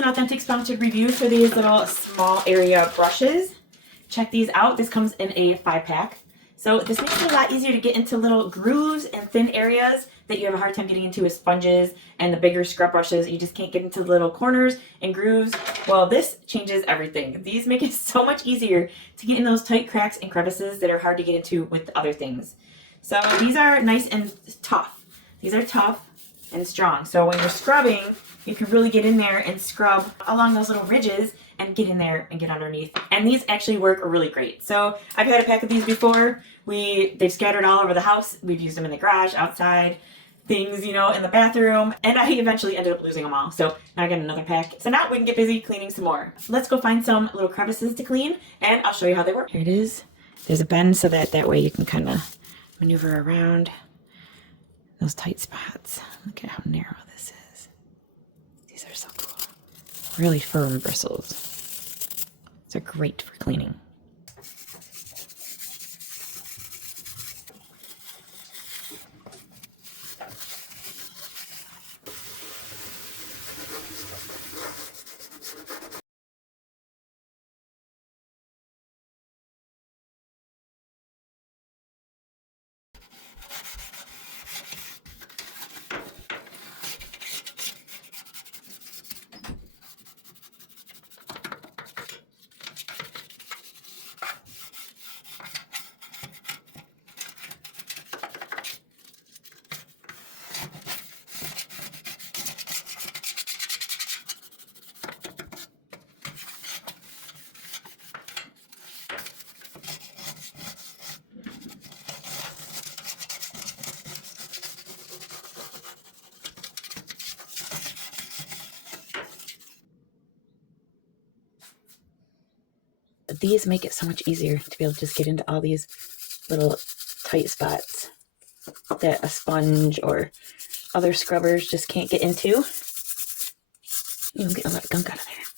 an authentic sponsored review for these little small area brushes. Check these out. This comes in a 5-pack. So this makes it a lot easier to get into little grooves and thin areas that you have a hard time getting into with sponges and the bigger scrub brushes. You just can't get into the little corners and grooves. Well, this changes everything. These make it so much easier to get in those tight cracks and crevices that are hard to get into with other things. So these are nice and tough. These are tough and strong. So when you're scrubbing, you can really get in there and scrub along those little ridges and get in there and get underneath. And these actually work really great. So I've had a pack of these before. They've scattered all over the house. We've used them in the garage, outside, things, you know, in the bathroom. And I eventually ended up losing them all. So now I got another pack. So now we can get busy cleaning some more. Let's go find some little crevices to clean and I'll show you how they work. Here it is. There's a bend so that way you can kind of maneuver around those tight spots. Look at how narrow this is. These are so cool. Really firm bristles. These are great for cleaning. These make it so much easier to be able to just get into all these little tight spots that a sponge or other scrubbers just can't get into. You can get a lot of gunk out of there.